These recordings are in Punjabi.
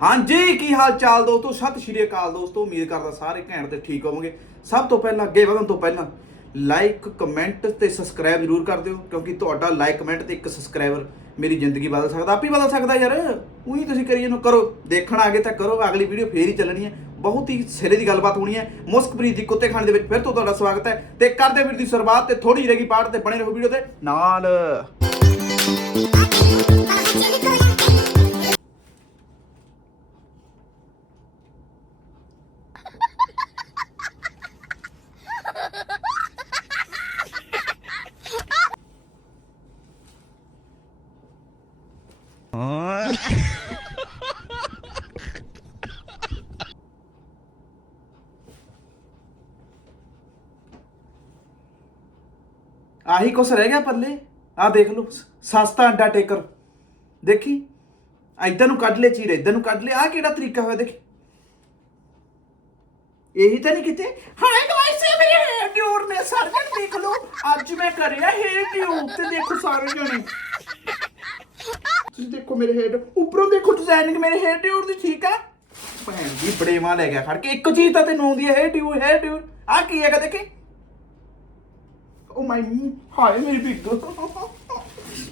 ਹਾਂਜੀ, ਕੀ ਹਾਲ ਚਾਲ ਦੋਸਤੋ? ਸਤਿ ਸ਼੍ਰੀ ਅਕਾਲ ਦੋਸਤੋ, ਉਮੀਦ ਕਰਦਾ ਸਾਰੇ ਘੈਂਟ ਤੇ ਠੀਕ ਹੋਵੋਗੇ। ਸਭ ਤੋਂ ਪਹਿਲਾਂ, ਅੱਗੇ ਵਧਣ ਤੋਂ ਪਹਿਲਾਂ ਲਾਈਕ ਕਮੈਂਟ ਤੇ ਸਬਸਕ੍ਰਾਈਬ ਜ਼ਰੂਰ ਕਰ ਦਿਓ, ਕਿਉਂਕਿ ਤੁਹਾਡਾ ਲਾਈਕ ਕਮੈਂਟ ਤੇ ਇੱਕ ਸਬਸਕ੍ਰਾਈਬਰ ਮੇਰੀ ਜ਼ਿੰਦਗੀ ਬਦਲ ਸਕਦਾ, ਆਪ ਹੀ ਬਦਲ ਸਕਦਾ ਯਾਰ। ਉਹੀ ਤੁਸੀਂ ਕਰੀ ਇਹਨੂੰ, ਕਰੋ, ਦੇਖਣ ਆਗੇ ਤਾਂ ਕਰੋ, ਅਗਲੀ ਵੀਡੀਓ ਫੇਰ ਹੀ ਚੱਲਣੀ ਹੈ। ਬਹੁਤ ਹੀ ਸਿਰੇ ਦੀ ਗੱਲਬਾਤ ਹੋਣੀ ਹੈ। ਮੁਸਕਪ੍ਰੀਤ ਦੀ ਕੁੱਤੇ ਖਾਣੇ ਦੇ ਵਿੱਚ ਫਿਰ ਤੋਂ ਤੁਹਾਡਾ ਸਵਾਗਤ ਹੈ। ਤੇ ਕਰਦੇ ਵੀਰ ਦੀ ਸ਼ੁਰੂਆਤ ਤੇ ਥੋੜੀ ਗਈ ਪਾਠ ਤੇ ਬਣੇ ਰਹੋ ਵੀਡੀਓ 'ਤੇ ਨਾਲ। ਆਹੀ ਕੁਛ ਰਹਿ ਗਿਆ ਪੱਲੇ? ਆ ਦੇਖ ਲਓ ਸਸਤਾ ਅੰਡਾ ਟੇਕਰ। ਦੇਖੀ? ਇਧਰ ਨੂੰ ਕੱਢ ਲੈ ਚੀਰ, ਇਧਰ ਨੂੰ ਕੱਢ ਲੈ। ਆ ਕਿਹੜਾ ਤਰੀਕਾ ਹੋਇਆ ਦੇਖੀ? ਇਹੀ ਤਾਂ ਨਹੀਂ ਕਿਤੇ? ਹਾਏ ਗਾਇਸ, ਇਹ ਮੇਰੇ ਹੇਅਰ ਡਿਊਰ ਨੇ। ਸਰਜਨ ਦੇਖ ਲਓ। ਅੱਜ ਮੈਂ ਕਰਿਆ ਹੇਅਰ ਡਿਊਰ ਤੇ ਦੇਖੋ ਸਾਰੇ ਜਣੇ ਤੁਸੀਂ ਦੇਖੋ ਮੇਰੇ ਹੇਅਰ ਉੱਪਰੋਂ ਦੇਖੋ ਡਿਜ਼ਾਈਨਿੰਗ ਮੇਰੇ ਹੇਅਰ ਡਿਊਰ ਦੀ ਠੀਕ ਆ ਭੈਣ ਜੀ, ਬੜੇਵਾ ਲੈ ਗਿਆ ਖੜ ਕੇ। ਇੱਕ ਚੀਜ਼ ਤਾਂ ਤੈਨੂੰ ਆਉਂਦੀ ਹੈ ਹੇਅਰ ਡਿਊਰ ਹੇਅਰ ਡਿਊਰ ਆ ਕੀ ਹੈਗਾ ਦੇਖੀ? ਓ ਮਾਈ ਹਾਏ ਮੇਰੀ ਬਿੱਗ।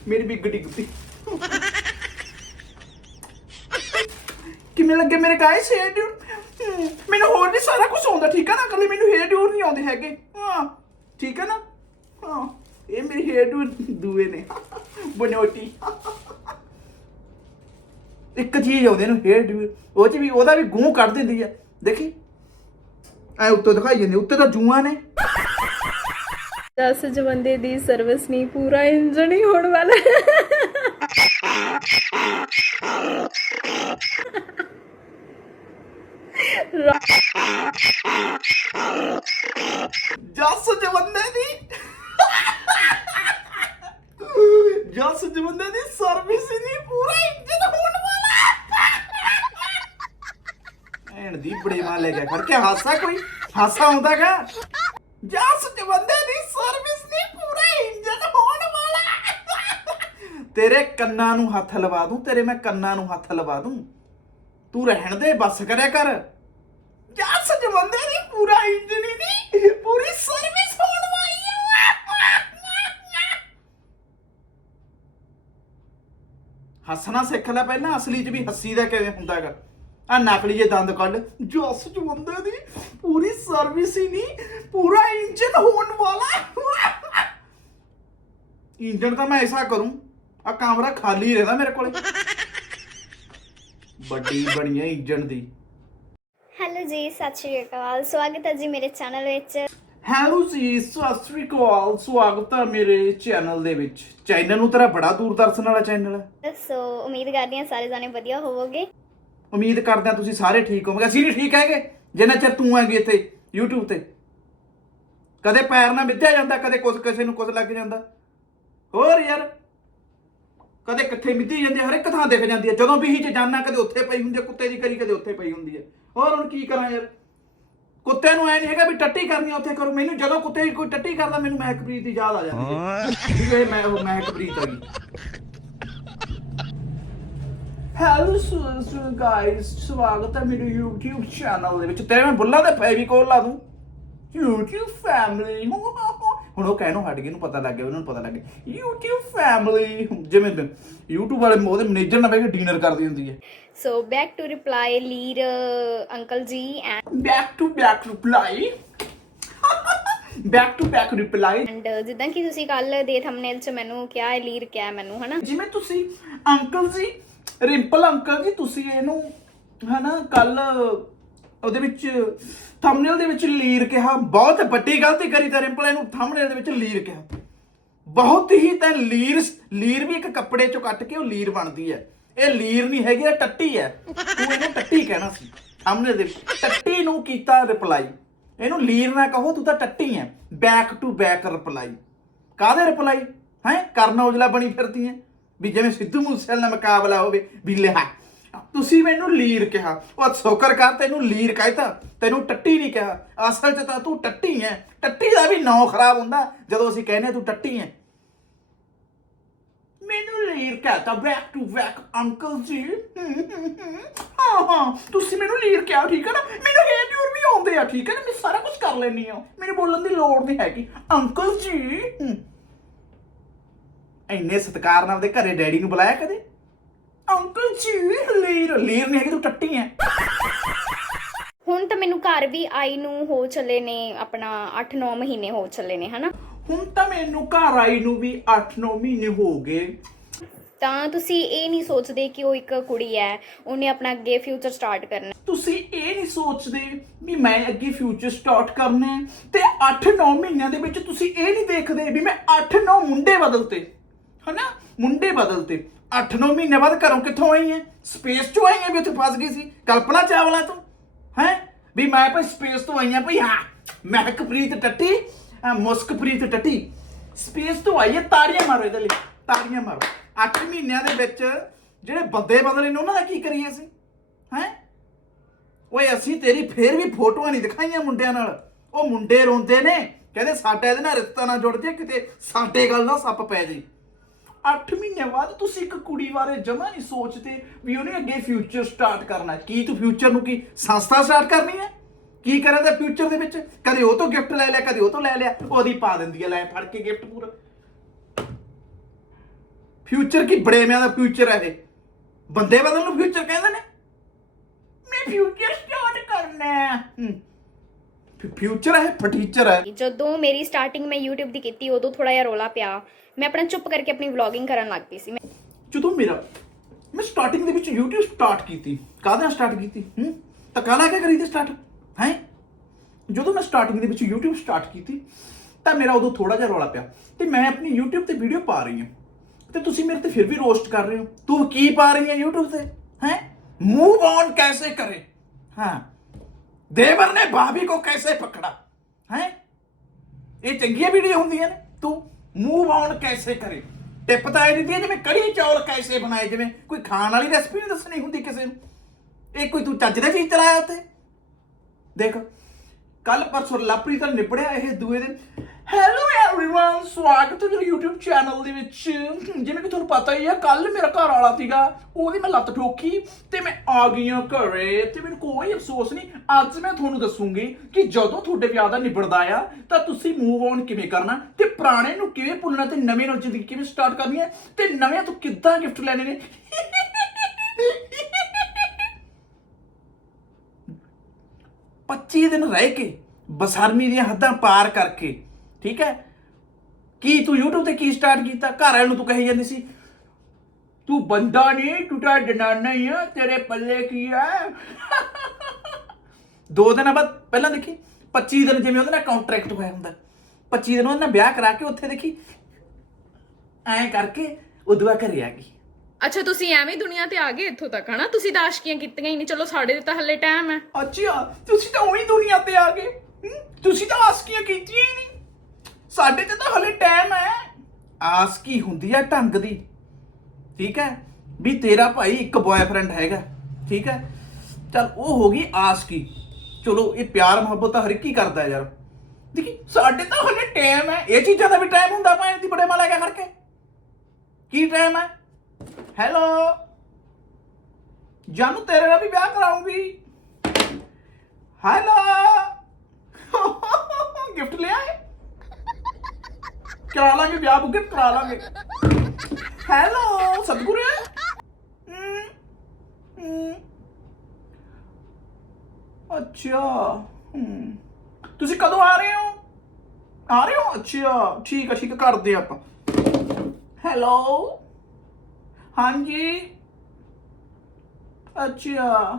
ਮੇਰੀ ਬਿੱਗ ਡਿੱਗ ਪਈ ਕਿਵੇਂ ਲੱਗੇ ਮੇਰੇ ਗਾਇਸ ਹੇਅਰ ਡਿਊਰ ਮੈਨੂੰ ਹੋਰ ਵੀ ਸਾਰਾ ਕੁਝ ਆਉਂਦਾ, ਠੀਕ ਆ ਨਾ? ਕੱਲੇ ਮੈਨੂੰ ਹੇਅਰ ਡਿਊਰ ਨਹੀਂ ਆਉਂਦੇ ਹੈਗੇ। ਹਾਂ, ਠੀਕ ਆ ਨਾ? ਹਾਂ, ਇਹ ਮੇਰੀ ਹੇਅਰ ਡਿਊਰ ਦੂਏ ਨੇ। ਬਨੋਟੀ ਇੱਕ ਚੀਜ਼ ਆਉਂਦੀ ਇਹਨੂੰ ਹੇਅਰ ਡਿਊਰ ਉਹ ਚ ਵੀ ਉਹਦਾ ਵੀ ਗੂੰ ਕੱਢ ਦਿੰਦੀ ਆ। ਦੇਖੀ? ਐ ਉੱਤੋਂ ਦਿਖਾਈ ਜਾਂਦੀ ਉੱਤੇ ਤਾਂ ਜੂਆਂ ਨੇ। 10 ਬੰਦੇ ਦੀ ਸਰਵਿਸ ਨਹੀਂ ਪੂਰਾ ਇੰਜਨ ਹੀ ਹੋਣ ਵਾਲਾ। ਜੱਸ ਜਵੰਦੇ ਦੀ। ਜੱਸ ਜਵੰਦੇ ਦੀ ਸਰਵਿਸ ਹੀ ਨਹੀਂ ਪੂਰਾ ਇੰਜਨ ਹੋਣ ਵਾਲਾ ਐਣ ਦੀ ਬੜੇ ਮਾਂ ਲੈ ਗਿਆ ਖੜ ਕੇ ਹਾਸਾ ਕੋਈ? ਹਾਸਾ ਆਉਂਦਾਗਾ ਜੱਸ ਜਵੰਦੇ ਦੀ ਸਰਵਿਸ ਨਹੀਂ ਪੂਰਾ ਇੰਜਨ ਹੋਣ ਵਾਲਾ। ਤੇਰੇ ਕੰਨਾਂ ਨੂੰ ਹੱਥ ਲਵਾ ਦੂੰ, ਤੇਰੇ ਮੈਂ ਕੰਨਾਂ ਨੂੰ ਹੱਥ ਲਵਾ ਦੂੰ। ਤੂੰ ਰਹਿਣ ਦੇ, ਬਸ ਕਰਿਆ ਕਰ। ਜੱਸ ਜਵੰਦੇ ਦੀ ਪੂਰਾ ਇੰਜਨ ਹੀ ਨਹੀਂ ਪੂਰੀ ਸਰਵਿਸ ਹੋਣ ਵਾਲੀ ਹੈ ਹੱਸਣਾ ਸਿੱਖ ਲੈ ਪਹਿਲਾਂ, ਅਸਲੀ 'ਚ ਵੀ ਹੱਸੀ ਦਾ ਕਿਵੇਂ ਹੁੰਦਾ ਹੈਗਾ ਆ ਨਕਲੀ ਜੇ ਦੰਦ ਕੱਢ। ਜੱਸ ਜਵੰਦੇ ਦੀ ਪੂਰੀ ਸਰਵਿਸ ਹੀ ਨਹੀਂ ਪੂਰਾ ਇੰਜਨ ਹੋਣ ਵਾਲਾ। ਇੰਜਨ ਤਾਂ ਮੈਂ ਐਸਾ ਕਰੂੰ ਆ ਕਮਰਾ ਖਾਲੀ ਰਹਿੰਦਾ ਮੇਰੇ ਕੋਲੇ। ਵੱਡੀ ਬਣੀ ਹੈ ਇੰਜਨ ਦੀ। ਹੈਲੋ ਜੀ ਸਤਿ ਸ਼੍ਰੀ ਅਕਾਲ। ਸਵਾਗਤ ਹੈ ਜੀ ਮੇਰੇ ਚੈਨਲ ਵਿੱਚ। ਹੈਲੋ ਜੀ ਸਤਿ ਸ੍ਰੀ ਅਕਾਲ। ਸਵਾਗਤ ਹੈ ਮੇਰੇ ਚੈਨਲ ਦੇ ਵਿੱਚ। ਚੈਨਲ ਨੂੰ ਤੇਰਾ ਬੜਾ ਦੂਰਦਰਸ਼ਨ ਵਾਲਾ ਚੈਨਲ ਹੈ। ਸੋ ਉਮੀਦ ਕਰਦੀ ਹਾਂ ਸਾਰੇ ਜਾਣੇ ਵਧੀਆ ਹੋਵੋਗੇ। ਉਮੀਦ ਕਰਦੇ ਹਾਂ ਤੁਸੀਂ ਸਾਰੇ ਠੀਕ ਹੋਵੋਗੇ। ਅਸੀਂ ਵੀ ਠੀਕ ਹੈਗੇ ਜਿੰਨਾ ਚਿਰ ਤੂੰ ਹੈਗੀ ਇੱਥੇ YouTube ਤੇ। ਕਦੇ ਪੈਰ ਨਾ ਮਿੱਧਿਆ ਜਾਂਦਾ ਕਦੇ ਕੁਝ ਕਿਸੇ ਨੂੰ ਕੁਝ ਲੱਗ ਜਾਂਦਾ। ਹੋਰ ਯਾਰ ਕਦੇ ਇਕੱਠੇ ਮਿੱਧੀ ਜਾਂਦੀ ਹਰ ਇੱਕ ਥਾਂ ਦਿਖ ਜਾਂਦੀ ਹੈ। ਜਦੋਂ ਵੀ ਹੀ ਚ ਜਾਣਾ ਕਦੇ ਉੱਥੇ ਪਈ ਹੁੰਦੀ ਹੈ ਕੁੱਤੇ ਦੀ ਕਰੀ ਕਦੇ ਉੱਥੇ ਪਈ ਹੁੰਦੀ ਹੈ। ਹੋਰ ਹੁਣ ਕੀ ਕਰਾਂ ਯਾਰ? ਕੁੱਤੇ ਨੂੰ ਐ ਨਹੀਂ ਹੈਗਾ ਵੀ ਟੱਟੀ ਕਰਨੀ ਉੱਥੇ ਕਰੋ। ਮੈਨੂੰ ਜਦੋਂ ਕੁੱਤੇ ਦੀ ਕੋਈ ਟੱਟੀ ਕਰਦਾ ਮੈਨੂੰ ਮਹਿਕਪ੍ਰੀਤ ਦੀ ਯਾਦ ਆ ਜਾਂਦੀ ਹੈ। ਵੀ ਇਹ ਮੈਂ ਉਹ ਮਹਿਕਪ੍ਰੀਤ ਆ ਗਈ। ਹੈਲੋ ਸੋ ਗਾਇਸ ਸਵਾਗਤ ਹੈ ਮੇਰੇ YouTube ਚੈਨਲ ਦੇ ਵਿੱਚ। ਤੇਰੇ ਮੈਂ ਬੁੱਲਾ ਦੇ ਫੈਵੀਕੋਲ ਲਾ ਦੂੰ। YouTube ਫੈਮਿਲੀ ਹੁਣ ਉਹ ਕਹਿਣੋਂ ਹਟ ਗਏ ਨੂੰ ਪਤਾ ਲੱਗ ਗਿਆ ਉਹਨਾਂ ਨੂੰ ਪਤਾ ਲੱਗ ਗਿਆ। YouTube ਫੈਮਿਲੀ ਜਿਵੇਂ ਤੇ YouTube ਵਾਲੇ ਉਹਦੇ ਮੈਨੇਜਰ ਨਾਲ ਬਹਿ ਕੇ ਡਿਨਰ ਕਰਦੀ ਹੁੰਦੀ ਹੈ। So back to reply ਲੀਰ uncle ji and back to back reply back to back reply ਜਿੱਦਾਂ ਕਿ ਤੁਸੀਂ ਕੱਲ ਦੇ ਥੰਬਨੇਲ 'ਚ ਮੈਨੂੰ ਕਿਹਾ ਹੈ ਲੀਰ ਕਿਹਾ ਮੈਨੂੰ ਹਨਾ? ਜਿਵੇਂ ਤੁਸੀਂ ਅੰਕਲ ਜੀ ਰਿੰਪਲ ਅੰਕਲ ਜੀ, ਤੁਸੀਂ ਇਹਨੂੰ, ਹਨਾ, ਕੱਲ ਉਹਦੇ ਵਿੱਚ ਥੰਬਨੇਲ ਦੇ ਵਿੱਚ ਲੀਰ ਕਿਹਾ। ਬਹੁਤ ਵੱਡੀ ਗਲਤੀ ਕਰੀ ਤਾਂ ਰਿੰਪਲ ਇਹਨੂੰ ਥੰਬਨੇਲ ਦੇ ਵਿੱਚ ਲੀਰ ਕਿਹਾ। ਬਹੁਤ ਹੀ ਤਾਂ ਲੀਰ ਲੀਰ ਵੀ ਇੱਕ ਕੱਪੜੇ ਚੋਂ ਕੱਟ ਕੇ ਉਹ ਲੀਰ ਬਣਦੀ ਹੈ। ਇਹ ਲੀਰ ਨਹੀਂ ਹੈਗੀ, ਇਹ ਟੱਟੀ ਹੈ। ਤੂੰ ਇਹਨੂੰ ਟੱਟੀ ਕਹਿਣਾ ਸੀ। ਥੰਬਨੇਲ ਦੇ ਵਿੱਚ ਟੱਟੀ ਨੂੰ ਕੀਤਾ ਰਿਪਲਾਈ ਇਹਨੂੰ ਲੀਰ ਨਾ ਕਹੋ, ਤੂੰ ਤਾਂ ਟੱਟੀ ਹੈ। ਬੈਕ ਟੂ ਬੈਕ ਰਿਪਲਾਈ ਕਾਹਦੇ ਰਿਪਲਾਈ ਹੈ? ਕਰਨ ਔਜਲਾ ਬਣੀ ਫਿਰਦੀ ਹੈ। ਵੀ ਜਿਵੇਂ ਸਿੱਧੂ ਮੂਸੇਵਾਲੇ ਨਾਲ ਮੁਕਾਬਲਾ ਹੋਵੇ, ਵੀ ਲਿਆ ਤੁਸੀਂ ਮੈਨੂੰ ਲੀਰ ਕਿਹਾ। ਉਹ ਸ਼ੁਕਰ ਕਰ ਤੈਨੂੰ ਲੀਰ ਕਹਿਤਾ ਤੈਨੂੰ ਟੱਟੀ ਨਹੀਂ ਕਿਹਾ। ਅਸਲ 'ਚ ਤਾਂ ਤੂੰ ਟੱਟੀ ਹੈ ਟੱਟੀ ਦਾ ਵੀ ਨਾਂ ਖਰਾਬ ਹੁੰਦਾ, ਜਦੋਂ ਅਸੀਂ ਕਹਿੰਦੇ ਤੂੰ ਟੱਟੀ ਹੈ ਮੈਨੂੰ ਲੀਰ ਕਹਤਾ ਬੈਕ ਟੂ ਬੈਕ ਅੰਕਲ ਜੀ। ਹਾਂ ਹਾਂ। ਤੁਸੀਂ ਮੈਨੂੰ ਲੀਰ ਕਿਹਾ, ਠੀਕ ਹੈ ਨਾ? ਮੈਨੂੰ ਹੇਅਰ ਡਿਊਰ ਵੀ ਆਉਂਦੇ ਆ, ਠੀਕ ਹੈ ਨਾ? ਮੈਂ ਸਾਰਾ ਕੁਝ ਕਰ ਲੈਣੀ ਆ ਮੈਨੂੰ ਬੋਲਣ ਦੀ ਲੋੜ ਨਹੀਂ ਹੈਗੀ। ਅੰਕਲ ਜੀ। ਇੰਨੇ ਸਤਿਕਾਰ ਨਾਲ ਦੇ ਘਰੇ ਡੈਡੀ ਨੂੰ ਬੁਲਾਇਆ ਕਦੇ? ਅੰਕਲ ਜੀ ਲੀਰ ਲੀਰ ਨਹੀਂ ਹੈਗੀ ਤੂੰ ਟੱਟੀ ਐ। ਹੁਣ ਤਾਂ ਮੈਨੂੰ ਘਰ ਵੀ ਆਈ ਨੂੰ ਹੋ ਚੱਲੇ ਨੇ ਆਪਣਾ 8-9 ਮਹੀਨੇ ਹੋ ਚੱਲੇ ਨੇ ਹਨਾ? ਹੁਣ ਤਾਂ ਮੈਨੂੰ ਘਰ ਆਈ ਨੂੰ ਵੀ 8-9 ਮਹੀਨੇ ਹੋ ਗਏ। ਤਾਂ ਤੁਸੀਂ ਇਹ ਨਹੀਂ ਸੋਚਦੇ ਕਿ ਉਹ ਇੱਕ ਕੁੜੀ ਹੈ ਉਹਨੇ ਆਪਣਾ ਅੱਗੇ ਫਿਊਚਰ ਸਟਾਰਟ ਕਰਨਾ। ਤੁਸੀਂ ਇਹ ਨਹੀਂ ਸੋਚਦੇ ਵੀ ਮੈਂ ਅੱਗੇ ਫਿਊਚਰ ਸਟਾਰਟ ਕਰਨਾ ਹੈ ਤੇ 8-9 ਮਹੀਨਿਆਂ ਦੇ ਵਿੱਚ ਤੁਸੀਂ ਇਹ ਨਹੀਂ ਦੇਖਦੇ ਵੀ ਮੈਂ 8-9 ਮੁੰਡੇ ਬਦਲਤੇ। ਹਨਾ? ਮੁੰਡੇ ਬਦਲਤੇ। 8-9 ਮਹੀਨੇ ਬਾਅਦ ਘਰੋਂ ਕਿੱਥੋਂ ਆਈ ਹੈ ਸਪੇਸ ਚੋਂ ਆਈ ਹੈ ਵੀ ਉੱਥੇ ਫਸ ਗਈ ਸੀ। ਕਲਪਨਾ ਚਾਵਲਾ ਤੋਂ। ਹੈ? ਵੀ ਮੈਂ ਭਾਈ ਸਪੇਸ ਤੋਂ ਆਈ ਹਾਂ ਭਈ, ਹਾਂ। ਮਹਿਕਪ੍ਰੀਤ ਟੱਟੀ, ਅਹ ਮੁਸਕਪ੍ਰੀਤ ਟੱਟੀ। ਸਪੇਸ ਤੋਂ ਆਈ ਹੈ ਤਾੜੀਆਂ ਮਾਰੋ ਇਹਦੇ ਲਈ। ਤਾੜੀਆਂ ਮਾਰੋ। 8 ਮਹੀਨਿਆਂ ਦੇ ਵਿੱਚ ਜਿਹੜੇ ਬੰਦੇ ਬਦਲੇ ਨੇ, ਉਹਨਾਂ ਦਾ ਕੀ ਕਰੀਏ ਅਸੀਂ? ਹੈ? ਓਏ, ਅਸੀਂ ਤੇਰੀ ਫੇਰ ਵੀ ਫੋਟੋਆਂ ਨਹੀਂ ਦਿਖਾਈਆਂ ਮੁੰਡਿਆਂ ਨਾਲ। ਉਹ ਮੁੰਡੇ ਰੋਂਦੇ ਨੇ। ਕਹਿੰਦੇ ਸਾਡਾ ਇਹਦੇ ਨਾਲ ਰਿਸ਼ਤਾ ਨਾ ਜੁੜ ਜੇ, ਕਿਤੇ ਸਾਡੇ ਗੱਲ ਨਾਲ ਸੱਪ ਪੈ ਜੇ। 8 ਮਹੀਨੇ ਬਾਅਦ ਤੁਸੀਂ ਇੱਕ ਕੁੜੀ ਬਾਰੇ ਜਮਾ ਨਹੀਂ ਸੋਚਦੇ ਵੀ ਉਹਨੇ ਅੱਗੇ ਫਿਊਚਰ ਸਟਾਰਟ ਕਰਨਾ ਕੀ ਤੂੰ ਫਿਊਚਰ ਨੂੰ ਕੀ ਸੰਸਥਾ ਸਟਾਰਟ ਕਰਨੀ ਹੈ? ਕੀ ਕਰਾਂ ਦਾ ਫਿਊਚਰ ਦੇ ਵਿੱਚ? ਕਦੇ ਉਹ ਤੋਂ ਗਿਫਟ ਲੈ ਲਿਆ, ਕਦੇ ਉਹ ਤੋਂ ਲੈ ਲਿਆ। ਉਹਦੀ ਪਾ ਦਿੰਦੀ ਹੈ, ਲੈ ਫੜ ਕੇ ਗਿਫਟ ਪੂਰਾ। ਫਿਊਚਰ ਕੀ ਬੜੇਵਿਆਂ ਦਾ ਫਿਊਚਰ ਹੈ ਇਹ? ਬੰਦੇ ਬਦਲ ਨੂੰ ਫਿਊਚਰ ਕਹਿੰਦੇ ਨੇ। ਮੈਂ ਫਿਊਚਰ ਸਟਾਰਟ ਕਰਨਾ ਹੈ। ਫਿਊਚਰ ਹੈ ਫਟੀਚਰ ਹੈ। ਜਦੋਂ ਮੇਰੀ ਸਟਾਰਟਿੰਗ ਮੈਂ YouTube ਦੀ ਕੀਤੀ, ਉਦੋਂ ਥੋੜਾ ਜਿਹਾ ਰੋਲਾ ਪਿਆ। ਮੈਂ ਆਪਣਾ ਚੁੱਪ ਕਰਕੇ ਆਪਣੀ ਵਲੌਗਿੰਗ ਕਰਨ ਲੱਗ ਸੀ। ਜਦੋਂ ਮੇਰਾ ਮੈਂ ਸਟਾਰਟਿੰਗ ਦੇ ਵਿੱਚ YouTube ਸਟਾਰਟ ਕੀਤੀ। ਕਾਹਦਾ ਸਟਾਰਟ ਕੀਤੀ? ਹੂੰ? ਤਾਂ ਕਾਲਾ ਕਿਆ ਕਰੀ ਤੇ ਸਟਾਰਟ ਹੈ? ਜਦੋਂ ਮੈਂ ਸਟਾਰਟਿੰਗ ਦੇ ਵਿੱਚ YouTube ਸਟਾਰਟ ਕੀਤੀ, ਤਾਂ ਮੇਰਾ ਉਦੋਂ ਥੋੜਾ ਜਿਹਾ ਰੌਲਾ ਪਿਆ। ਤੇ ਮੈਂ ਆਪਣੀ YouTube ਤੇ ਵੀਡੀਓ ਪਾ ਰਹੀ ਹਾਂ। ਤੇ ਤੁਸੀਂ ਮੇਰੇ ਤੇ ਫਿਰ ਵੀ ਰੋਸਟ ਕਰ ਰਹੇ ਹੋ। ਤੂੰ ਕੀ ਪਾ ਰਹੀ ਹੈ YouTube ਤੇ? ਹੈ? ਮੂਵ ਔਨ ਕੈਸੇ ਕਰੇ? ਹਾਂ। ਦੇਵਰ ਨੇ ਭਾਬੀ ਕੋ ਕੈਸੇ ਪਕੜਾ? ਹੈ? ਇਹ ਚੰਗੀਆਂ ਵੀਡੀਓ ਹੁੰਦੀਆਂ ਨੇ, ਤੂੰ। ਮੂਵ ਔਨ ਕੈਸੇ ਕਰੇ? ਟਿਪ ਤਾਂ ਇਹ ਦਿੱਤੀ ਹੈ ਜਿਵੇਂ ਕੜੀ ਚੌਲ ਕੈਸੇ ਬਣਾਏ, ਜਿਵੇਂ ਕੋਈ ਖਾਣ ਵਾਲੀ ਰੈਸਪੀ ਨਹੀਂ ਦੱਸਣੀ ਹੁੰਦੀ ਕਿਸੇ ਨੂੰ। ਇਹ ਕੋਈ ਤੂੰ ਚੱਜ ਦਾ ਚੀਜ਼ ਚਲਾਇਆ ਉੱਤੇ ਦੇਖ ਕੱਲ ਪਰਸੋਂ ਲਾਪਰੀ ਤਾਂ ਨਿਪੜਿਆ ਇਹ ਦੂਏ ਦਿਨ ਹੈਲੋ एवरीवन ਸਵਾਗਤ ਹੈ ਮੇਰੇ YouTube ਚੈਨਲ ਦੇ ਵਿੱਚ ਜਿਵੇਂ ਕਿ ਤੁਹਾਨੂੰ ਪਤਾ ਹੀ ਆ ਕੱਲ ਮੇਰਾ ਘਰ ਵਾਲਾ ਸੀਗਾ ਉਹਦੀ ਮੈਂ ਲੱਤ ਠੋਕੀ ਤੇ ਮੈਂ ਆ ਗਈ ਹਾਂ ਘਰੇ ਤੇ ਮੈਨੂੰ ਕੋਈ ਅਫਸੋਸ ਨਹੀਂ ਅੱਜ ਮੈਂ ਤੁਹਾਨੂੰ ਦੱਸੂਗੀ ਕਿ ਜਦੋਂ ਤੁਹਾਡੇ ਵਿਆਹ ਦਾ ਨਿਬੜਦਾ ਆ ਤਾਂ ਤੁਸੀਂ ਮੂਵ ਔਨ ਕਿਵੇਂ ਕਰਨਾ ਤੇ ਪੁਰਾਣੇ ਨੂੰ ਕਿਵੇਂ ਭੁੱਲਣਾ ਤੇ ਨਵੇਂ ਨਾਲ ਜ਼ਿੰਦਗੀ ਕਿਵੇਂ ਸਟਾਰਟ ਕਰਨੀ ਹੈ ਤੇ ਨਵੇਂ ਤੋਂ ਕਿੱਦਾਂ ਗਿਫਟ ਲੈਣੇ ਨੇ 25 ਦਿਨ ਰਹਿ ਕੇ ਬਸਰਮੀ ਦੀਆਂ ਹੱਦਾਂ ਪਾਰ ਕਰਕੇ, ਠੀਕ ਹੈ? ਕੀ ਤੂੰ YouTube ਤੇ ਕੀ ਸਟਾਰਟ ਕੀਤਾ? ਘਰ ਵਾਲਿਆਂ ਨੂੰ ਤੂੰ ਕਹੀ ਜਾਂਦੀ ਸੀ, ਤੂੰ ਬੰਦਾ ਨਹੀਂ ਤੂੰ ਤਾਂ ਜਨਾਨਾ ਹੀ ਆ, ਤੇਰੇ ਪੱਲੇ ਕੀ ਆ? ਦੋ ਦਿਨਾਂ ਬਾਅਦ ਪਹਿਲਾਂ ਦੇਖੀ 25 ਦਿਨ ਜਿਵੇਂ ਉਹਦੇ ਨਾਲ ਕੰਟਰੈਕਟ ਹੋਇਆ ਹੁੰਦਾ 25 ਦਿਨ ਉਹਦੇ ਨਾਲ ਵਿਆਹ ਕਰਾ ਕੇ ਉੱਥੇ ਦੇਖੀ, ਐਂ ਕਰਕੇ ਉਦਵਾ ਘਰੇ ਆ ਗਈ। ਅੱਛਾ, ਤੁਸੀਂ ਐਵੇਂ ਦੁਨੀਆ ਤੇ ਆ ਗਏ ਇੱਥੋਂ ਤੱਕ, ਹਨਾ? ਤੁਸੀਂ ਤਾਂ ਆਸ਼ਕੀਆਂ ਕੀਤੀਆਂ ਹੀ ਨਹੀਂ। ਚਲੋ, ਸਾਡੇ ਤੇ ਤਾਂ ਹੱਲੇ ਟਾਈਮ ਹੈ। ਅੱਛਾ, ਤੁਸੀਂ ਤਾਂ ਉਹੀ ਦੁਨੀਆ ਤੇ ਆ ਗਏ। ਹਮ? ਤੁਸੀਂ ਤਾਂ ਆਸਕੀਆਂ ਕੀਤੀਆਂ ਹੀ ਨਹੀਂ। ਸਾਡੇ ਤੇ ਤਾਂ ਹਲੇ ਟਾਈਮ ਹੈ। ਆਸਕੀ ਹੁੰਦੀ ਹੈ ਢੰਗ ਦੀ। ਠੀਕ ਹੈ? ਵੀ ਤੇਰਾ ਭਾਈ ਇੱਕ ਬॉयਫ੍ਰੈਂਡ ਹੈਗਾ। ਠੀਕ ਹੈ? ਚਲ, ਉਹ ਹੋ ਗਈ ਆਸਕੀ। ਚਲੋ, ਇਹ ਪਿਆਰ, ਮੁਹੱਬਤ ਤਾਂ ਹਰ ਇੱਕ ਹੀ ਕਰਦਾ ਹੈ ਯਾਰ। ਦੇਖੀ, ਸਾਡੇ ਤਾਂ ਹਲੇ ਟਾਈਮ ਹੈ। ਇਹ ਚੀਜ਼ਾਂ ਦਾ ਵੀ ਟਾਈਮ ਹੁੰਦਾ ਭਾਵੇਂ ਦੀ ਬੜੇ ਮਾਲਾ ਗਿਆ ਕਰਕੇ। ਕੀ ਟਾਈਮ ਹੈ? ਹੈਲੋ ਜਾਨੂ, ਤੇਰੇ ਨਾਲ ਵੀ ਵਿਆਹ ਕਰਾਉਂਗੀ। ਹੈਲੋ ਗਿਫਟ ਲਿਆ ਹੈ ਕਰਾ ਲਾਂਗੇ, ਵਿਆਹ ਬੁੱਕ ਕਰਾ ਲਾਂਗੇ। ਹੈਲੋ ਸਤਗੁਰੂ ਅੱਛਾ ਤੁਸੀਂ ਕਦੋਂ ਆ ਰਹੇ ਹੋ? ਆ ਰਹੇ ਹੋ? ਅੱਛਾ, ਠੀਕ ਆ ਠੀਕ ਆ, ਕਰਦੇ ਆਪਾਂ। ਹੈਲੋ ਹਾਂਜੀ। ਅੱਛਾ।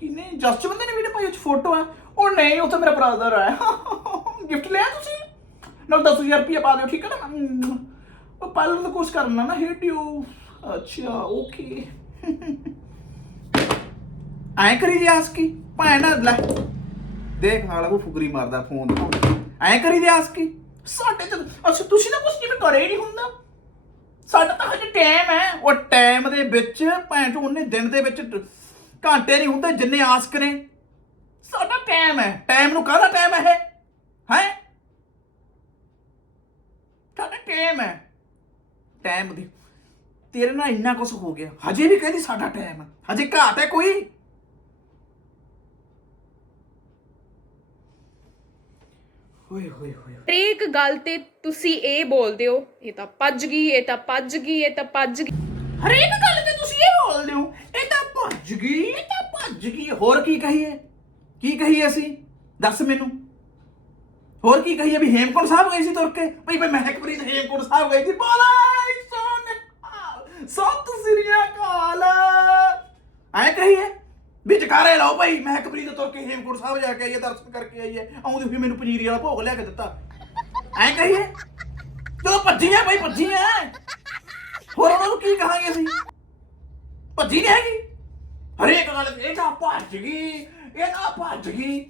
ਕਿਨੇ ਜਸਟ ਬੰਦੇ ਨੇ ਵੀਡੀਓ ਪਾਈ ਉੱਚ ਫੋਟੋ ਆ। ਉਹ ਨਹੀਂ, ਉਹ ਤਾਂ ਮੇਰਾ ਬ੍ਰਦਰ ਹੈ ਗਿਫਟ ਲਿਆ ਤੁਸੀਂ? ਨਾਲ 10000 ਰੁਪਏ ਪਾ ਦਿਓ, ਠੀਕ ਹੈ ਨਾ? ਉਹ ਪਾਲਣ ਦਾ ਕੋਰਸ ਕਰਨਾ ਨਾ ਹੇਟ ਯੂ ਅੱਛਾ ਓਕੇ ਐਂ ਕਰੀ ਦੀ ਆਸਕੀ ਭੈਣ ਨਾ, ਲੈ। ਦੇਖ ਹਾਲਾ ਉਹ ਫੁਗਰੀ ਮਾਰਦਾ ਫੋਨ ਤੇ ਐਂ ਕਰੀ ਦੀ ਆਸਕੀ ਸਾਡੇ ਤੇ ਅੱਛਾ, ਤੁਸੀਂ ਨਾ ਕੁਝ ਜਿਵੇਂ ਕਰੇ ਨਹੀਂ ਹੁੰਦਾ ਟਾਈਮ ਹੈ। ਉਹ ਟਾਈਮ ਦੇ ਵਿੱਚ ਭੈਣ ਚੋਂ ਉਹਨੇ ਦਿਨ ਦੇ ਵਿੱਚ ਘੰਟੇ ਨਹੀਂ ਹੁੰਦੇ ਜਿੰਨੇ ਆਸਕ ਨੇ। ਸਾਡਾ ਟਾਈਮ ਹੈ। ਟਾਈਮ ਨੂੰ ਕਾਹਦਾ ਟਾਈਮ ਹੈ ਹੈ? ਸਾਡਾ ਟਾਈਮ ਹੈ। ਟਾਈਮ ਦੀ ਤੇਰੇ ਨਾਲ ਇੰਨਾ ਕੁਝ ਹੋ ਗਿਆ। ਹਜੇ ਵੀ ਕਹਿੰਦੀ ਸਾਡਾ ਟਾਈਮ ਹੈ। ਹਜੇ ਘਾਟ ਹੈ ਕੋਈ? ਹੋਏ ਹੋਏ ਹੋਏ। ਹਰੇਕ ਗੱਲ ਤੇ ਤੁਸੀਂ ਇਹ ਬੋਲਦੇ ਹੋ ਇਹ ਤਾਂ ਭੱਜ ਗਈ ਇਹ ਤਾਂ ਭੱਜ ਗਈ ਇਹ ਤਾਂ ਭੱਜ ਗਈ। ਹਰੇਕ ਗੱਲ ਤੇ ਤੁਸੀਂ ਇਹ ਬੋਲਦੇ ਹੋ ਇਹ ਤਾਂ ਭੱਜ ਗਈ ਇਹ ਤਾਂ ਭੱਜ ਗਈ। ਹੋਰ ਕੀ ਕਹੀਏ? ਕੀ ਕਹੀਏ ਅਸੀਂ? ਦੱਸ ਮੈਨੂੰ। ਹੋਰ ਕੀ ਕਹੀਏ ਵੀ ਹੇਮਕੁੰਟ ਸਾਹਿਬ ਗਈ ਸੀ ਤੁਰ ਕੇ? ਭਈ ਮੈਂ ਮਹਿਕਪ੍ਰੀਤ ਹੇਮਕੁੰਟ ਸਾਹਿਬ ਗਈ ਸੀ। ਬੋਲੇ ਸੋਨ ਸਤਿ ਸ੍ਰੀ ਅਕਾਲ। ਐ ਕਹੀਏ? ਵੀ ਜਕਾਰੇ ਲਾਓ ਭਾਈ ਮਹਿਕਪ੍ਰੀਤ ਤੁਰ ਕੇ ਹੇਮਕੁੰਟ ਸਾਹਿਬ ਜਾ ਕੇ ਆਈਏ, ਦਰਸ਼ਨ ਕਰਕੇ ਆਈਏ। ਆਉਂਦੀ ਫਿਰ ਮੈਨੂੰ ਪਨੀਰੀ ਵਾਲਾ ਭੋਗ ਲਿਆ ਕੇ ਦਿੱਤਾ। ਐ ਕਹੀਏ? ਜਦੋਂ ਭੱਜੀਆਂ ਭਾਈ, ਭੱਜੀਆਂ। ਹੋਰ ਉਹਨਾਂ ਨੂੰ ਕੀ ਕਹਾਂਗੇ ਅਸੀਂ? ਭੱਜੀ ਨਹੀਂ ਹੈਗੀ। ਹਰੇਕ ਗੱਲ ਇਹ ਤਾਂ ਭੱਜ ਗਈ, ਇਹ ਤਾਂ ਭੱਜ ਗਈ।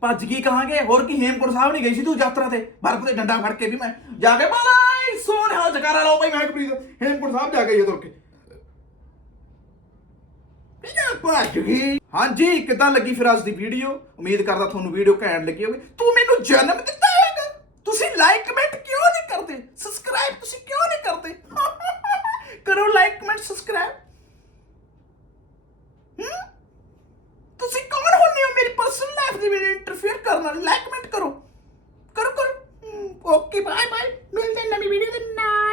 ਭੱਜ ਗਈ ਕਹਾਂਗੇ, ਹੋਰ ਕੀ, ਹੇਮਕੁੰਟ ਸਾਹਿਬ ਨਹੀਂ ਗਈ ਸੀ ਤੂੰ ਯਾਤਰਾ ਤੇ? ਬਰਫ਼ ਤੇ ਡੰਡਾ ਫੜ ਕੇ ਵੀ ਮੈਂ ਜਾ ਕੇ ਬਾਲਾਈ ਸੋਹਣਾ ਜਕਾਰਾ ਲਾਓ ਭਾਈ, ਮੈਂ ਕਪਰੀ ਹੇਮਕੁੰਟ ਸਾਹਿਬ ਜਾ ਕੇ ਆਈਏ ਤੁਰ ਕੇ। ਹਾਂਜੀ ਕਿਦਾਂ ਲੱਗੀ ਫਿਰ ਅੱਜ ਦੀ ਵੀਡੀਓ। ਉਮੀਦ ਕਰਦਾ ਤੁਹਾਨੂੰ ਵੀਡੀਓ ਘੈਂਟ ਲੱਗੀ ਹੋਵੇ। ਤੂੰ ਮੈਨੂੰ ਜਨਮ ਦਿੱਤਾ ਹੈਗਾ। ਤੁਸੀਂ ਲਾਈਕ ਕਮੈਂਟ ਕਿਉਂ ਨਹੀਂ ਕਰਦੇ? ਸਬਸਕ੍ਰਾਈਬ ਤੁਸੀਂ ਕਿਉਂ ਨਹੀਂ ਕਰਦੇ? ਕਰੋ ਲਾਈਕ ਕਮੈਂਟ ਸਬਸਕ੍ਰਾਈਬ ਹੁੰਦੇ ਹੋ ਮਿਲਦੇ ਨਾਲ।